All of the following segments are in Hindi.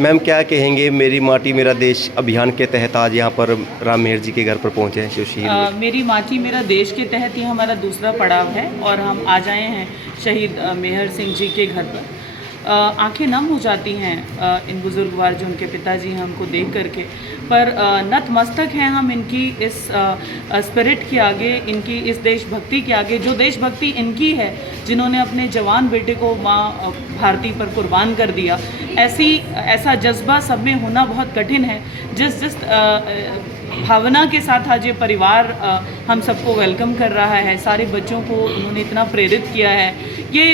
मैम क्या कहेंगे मेरी माटी मेरा देश अभियान के तहत आज यहाँ पर राम मेहर जी के घर पर पहुँचे हैं जो शहीद हुए। मेरी माटी मेरा देश के तहत ये हमारा दूसरा पड़ाव है और हम आज आए हैं शहीद मेहर सिंह जी के घर पर। आंखें नम हो जाती हैं इन बुजुर्गवार जो उनके पिताजी हैं उनको देख करके, पर नतमस्तक हैं हम इनकी इस स्पिरिट के आगे, इनकी इस देशभक्ति के आगे, जो देशभक्ति इनकी है जिन्होंने अपने जवान बेटे को माँ भारती पर कुर्बान कर दिया। ऐसा जज्बा सब में होना बहुत कठिन है। जिस भावना के साथ आज ये परिवार हम सबको वेलकम कर रहा है, सारे बच्चों को उन्होंने इतना प्रेरित किया है, ये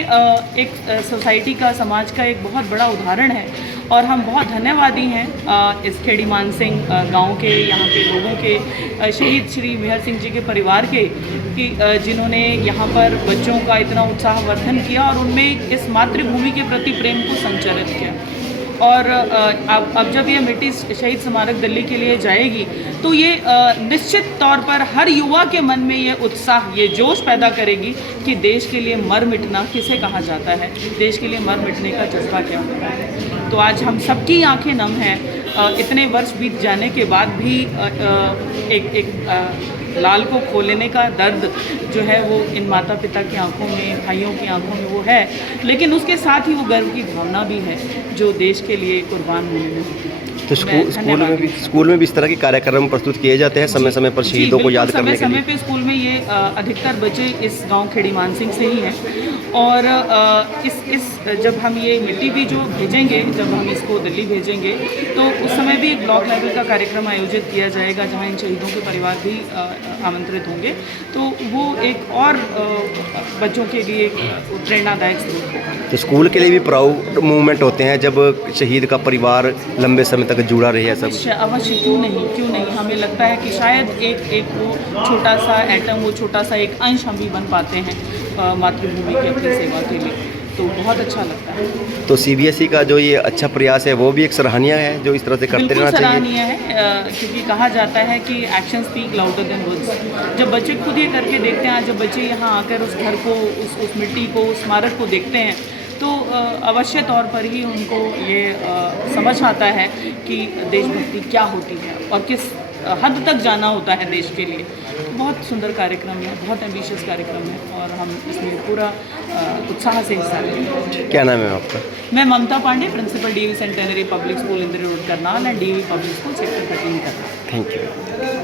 एक सोसाइटी का, समाज का एक बहुत बड़ा उदाहरण है और हम बहुत धन्यवादी हैं इस खेड़ी मानसिंह गांव के, यहाँ के लोगों के, शहीद श्री मेहर सिंह जी के परिवार के, कि जिन्होंने यहाँ पर बच्चों का इतना उत्साहवर्धन किया और उनमें इस मातृभूमि के प्रति प्रेम को संचारित किया। और अब जब ये मिट्टी शहीद स्मारक दिल्ली के लिए जाएगी तो ये निश्चित तौर पर हर युवा के मन में ये उत्साह, ये जोश पैदा करेगी कि देश के लिए मर मिटना किसे कहा जाता है, देश के लिए मर मिटने का जज्बा क्या होता है। तो आज हम सबकी आंखें नम हैं, इतने वर्ष बीत जाने के बाद भी एक लाल को खोलने का दर्द जो है वो इन माता पिता की आंखों में, भाइयों की आंखों में वो है, लेकिन उसके साथ ही वो गर्व की भावना भी है जो देश के लिए कुर्बान होने में होती है। तो स्कूल में भी इस तरह के कार्यक्रम प्रस्तुत किए जाते हैं समय समय पर शहीदों को याद करने के लिए? समय पे स्कूल में ये अधिकतर बच्चे इस गांव खेड़ी मानसिंह से ही हैं और जब हम ये मिट्टी भी जो भेजेंगे, जब हम इसको दिल्ली भेजेंगे तो उस समय भी एक ब्लॉक लेवल का कार्यक्रम आयोजित किया जाएगा जहां इन शहीदों के परिवार भी आमंत्रित होंगे। तो वो एक और बच्चों के लिए प्रेरणादायक स्रोत होगा। तो स्कूल के लिए भी प्राउड मूवमेंट होते हैं जब शहीद का परिवार लंबे समय तक जुड़ा रहे है सब? अवश्य, क्यों नहीं। हमें लगता है कि शायद एक वो छोटा सा एटम, वो छोटा सा एक अंश हम भी बन पाते हैं मातृभूमि की अपनी सेवा के लिए, तो बहुत अच्छा लगता है। तो CBSE का जो ये अच्छा प्रयास है वो भी एक सराहनीय है जो इस तरह से करते रहना चाहिए? सराहनीय है, क्योंकि कहा जाता है कि action speak louder than words. जब बच्चे खुद ये करके देखते हैं, जब बच्चे यहाँ आकर उस घर को, उस मिट्टी को, उस स्मारक को देखते हैं तो अवश्य तौर पर ही उनको ये समझ आता है कि देशभक्ति क्या होती है और किस हद तक जाना होता है देश के लिए। बहुत सुंदर कार्यक्रम है, बहुत एम्बिशियस कार्यक्रम है और हम इसमें पूरा उत्साह से हिस्सा लेंगे। क्या नाम है आपका? मैं Mamta Pandey, principal DAV centenary public school Indira road Karnal and DAV public school sector 13 Karnal. Thank you.